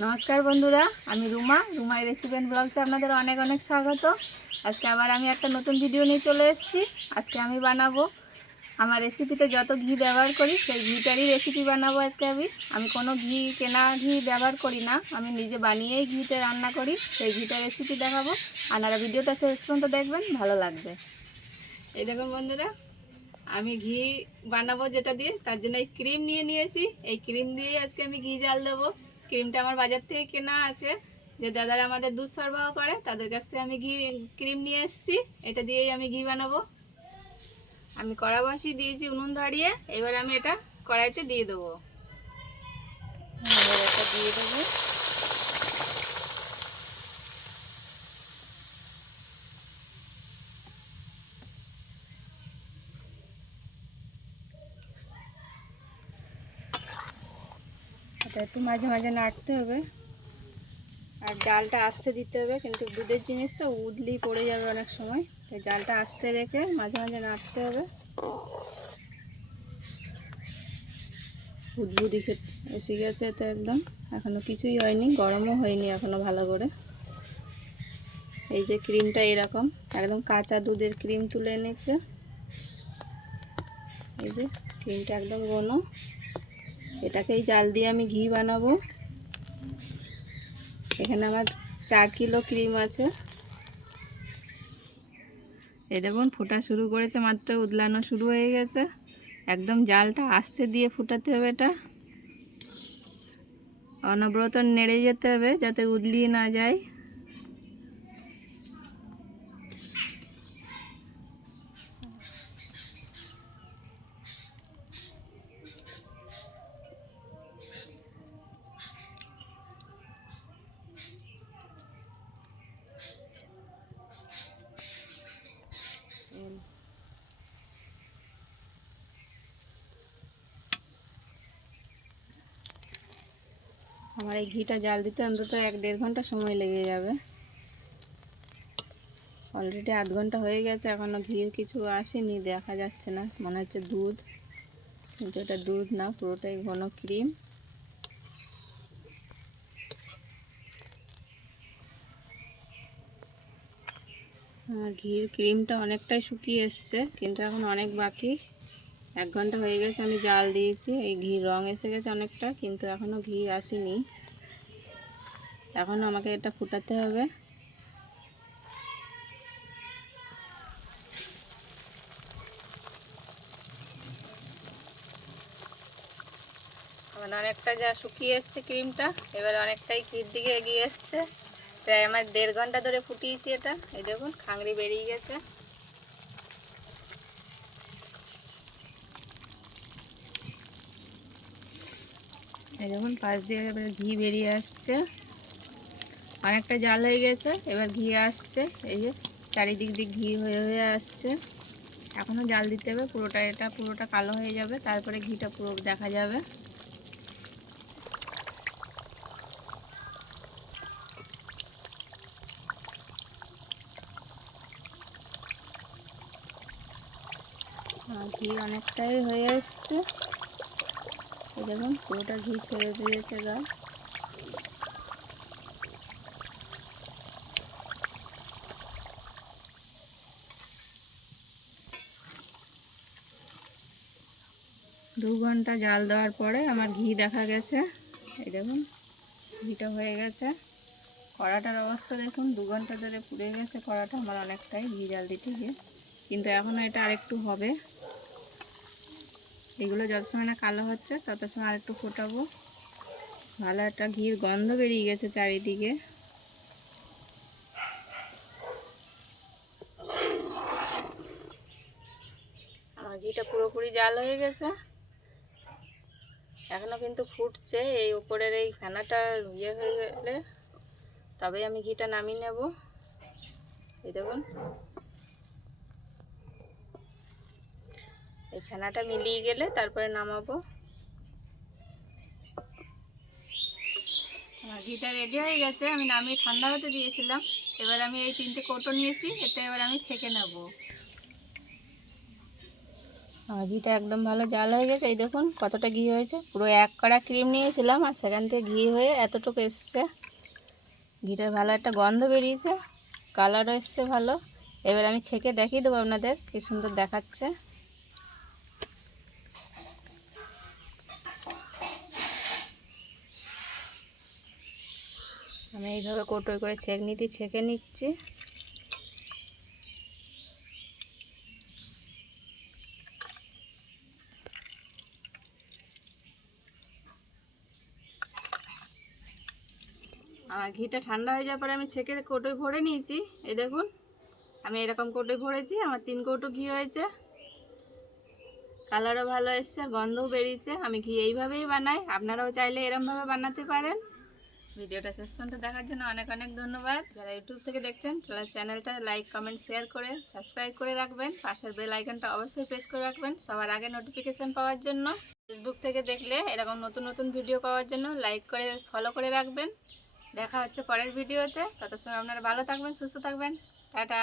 নমস্কার বন্ধুরা, আমি রুমাই রেসিপি এন্ড ব্লগসে আপনাদের অনেক অনেক স্বাগত। আজকে আবার আমি একটা নতুন ভিডিও নিয়ে চলে এসেছি। আজকে আমি বানাবো আমার রেসিপিতে যত ঘি ব্যবহার করি সেই ঘিটারই রেসিপি বানাবো। আজকে আমি কোনো কেনা ঘি ব্যবহার করি না, আমি নিজে বানিয়েই ঘিতে রান্না করি, সেই ঘিটার রেসিপি দেখাবো। আপনারা ভিডিওটা শেষ পর্যন্ত দেখবেন, ভালো লাগবে। এই দেখুন বন্ধুরা, আমি ঘি বানাবো যেটা দিয়ে, তার জন্য এই ক্রিম নিয়ে নিয়েছি। এই ক্রিম দিয়েই আজকে আমি ঘি জাল দেবো। ক্রিমটা আমার বাজার থেকে কেনা আছে, যে দাদারা আমাদের দুধ সরবরাহ করে তাদের কাছ থেকে আমি ক্রিম নিয়ে এসেছি। এটা দিয়েই আমি ঘি বানাবো। আমি কড়া বসিয়ে দিয়েছি উনুন ধরিয়ে। এবার আমি এটা কড়াইতে দিয়ে দেবো। এটা দিয়ে দেবো। এটা একটু মাঝে মাঝে নাড়তে হবে, আর জালটা আস্তে দিতে হবে, কিন্তু দুধের জিনিস তো উদলি পড়ে যাবে অনেক সময়, তাই জালটা আস্তে রেখে মাঝে মাঝে নাড়তে হবে। বুদবুদি এসে গেছে তো, একদম এখনো কিছুই হয়নি, গরমও হয়নি এখনো ভালো করে। এই যে ক্রিমটা এরকম একদম কাঁচা দুধের ক্রিম তুলে এনেছে। এই যে ক্রিমটা একদম ঘন, এটাকেই জাল দিয়ে আমি ঘি বানাবো। এখানে আমার 4 কিলো ক্রিম আছে। এই দেখুন ফোটা শুরু করেছে, মাত্র উদলানো শুরু হয়ে গেছে। একদম জালটা আস্তে দিয়ে ফুটাতে হবে, এটা অনবরত নেড়ে যেতে হবে যাতে উদলিয়ে না যায়। আমার এই ঘিটা জাল দিতে অন্তত 1-1.5 ঘন্টা সময় লেগে যাবে। অলরেডি আধ ঘন্টা হয়ে গেছে, এখনও ঘির কিছু আসেনি, দেখা যাচ্ছে না, মনে হচ্ছে দুধ, কিন্তু এটা দুধ না, পুরোটাই ঘন ক্রিম। আমার ঘির ক্রিমটা অনেকটাই শুকিয়ে এসছে, কিন্তু এখন অনেক বাকি। 1 ঘন্টা হয়ে গেছে আমি জাল দিয়েছি, এই ঘির রং এসে গেছে অনেকটা, কিন্তু এখনও ঘি আসেনি। এখন আমাকে এটা ফুটাতে হবে। অনেকটা যা শুকিয়ে এসছে ক্রিমটা, এবার অনেকটাই ঘির দিকে এগিয়ে এসছে। প্রায় আমার 1.5 ঘন্টা ধরে ফুটিয়েছি এটা। এই দেখুন খাংড়ি বেরিয়ে গেছে। এই দেখুন পাশ দিয়ে এবার ঘি বেরিয়ে আসছে, অনেকটা জাল হয়ে গেছে, এবার ঘি আসছে। এই যে চারিদিক দিয়ে ঘি হয়ে হয়ে আসছে। এখনও জাল দিতে হবে, এটা পুরোটা কালো হয়ে যাবে, তারপরে ঘিটা পুরো দেখা যাবে। ঘি অনেকটাই হয়ে আসছে। এই দেখুন পুরোটা ঘি ছেড়ে দিয়েছে গা। দু ঘন্টা জাল দেওয়ার পরে আমার ঘি দেখা গেছে। এই দেখুন ঘিটা হয়ে গেছে। কড়াটার অবস্থা দেখুন, 2 ঘন্টা ধরে পুড়ে গেছে কড়াটা আমার অনেকটাই ঘি জাল দিতে গিয়ে, কিন্তু এখনও এটা আরেকটু হবে। এগুলো যত সময় না কালো হচ্ছে তত সময় আরেকটু ফোটাবো। ভালো একটা ঘির গন্ধ বেরিয়ে গেছে চারিদিকে। আমার ঘিটা পুরোপুরি জাল হয়ে গেছে, এখনও কিন্তু ফুটছে। এই উপরের এই ফেনাটা ইয়ে হয়ে গেলে তবে আমি ঘিটা নামিয়ে নেব। এই দেখুন এই ফেনাটা মিলিয়ে গেলে তারপরে নামাবো। আমার ঘিটা রেডি হয়ে গেছে, আমি নামিয়ে ঠান্ডা হতে দিয়েছিলাম। এবার আমি এই 3টে কৌটো নিয়েছি, এতে এবার আমি ছেঁকে নেব। আমার ঘিটা একদম ভালো জাল হয়ে গেছে। এই দেখুন কতটা ঘি হয়েছে, পুরো 1 কড়া ক্রিম নিয়েছিলাম আর সেখান থেকে ঘি হয়ে এতটুকু এসছে। ঘিটার ভালো একটা গন্ধ বেরিয়েছে, কালারও এসছে ভালো। এবার আমি ছেঁকে দেখিয়ে দেবো আপনাদের কি সুন্দর দেখাচ্ছে। আমি এইভাবে কৌটোয় করে ছেঁকে নিচ্ছি। আমার ঘিটা ঠান্ডা হয়ে যাওয়ার পরে আমি ছেঁকে কৌটোয় ভরে নিয়েছি। এই দেখুন আমি এরকম কৌটোয় ভরেছি, আমার 3 কৌটো ঘি হয়েছে। কালারও ভালো এসছে আর গন্ধও বেরিয়েছে। আমি ঘি এইভাবেই বানাই, আপনারাও চাইলে এরমভাবে বানাতে পারেন। ভিডিওটা শেষ পর্যন্ত দেখার জন্য অনেক অনেক ধন্যবাদ। যারা ইউটিউব থেকে দেখছেন তারা চ্যানেলটা লাইক কমেন্ট শেয়ার করে সাবস্ক্রাইব করে রাখবেন। পাশের বেল আইকনটা অবশ্যই প্রেস করে রাখবেন সবার আগে নোটিফিকেশান পাওয়ার জন্য। ফেসবুক থেকে দেখলে এরকম নতুন নতুন ভিডিও পাওয়ার জন্য লাইক করে ফলো করে রাখবেন। দেখা হচ্ছে পরের ভিডিওতে। তত সময় আপনারা ভালো থাকবেন, সুস্থ থাকবেন। টাটা।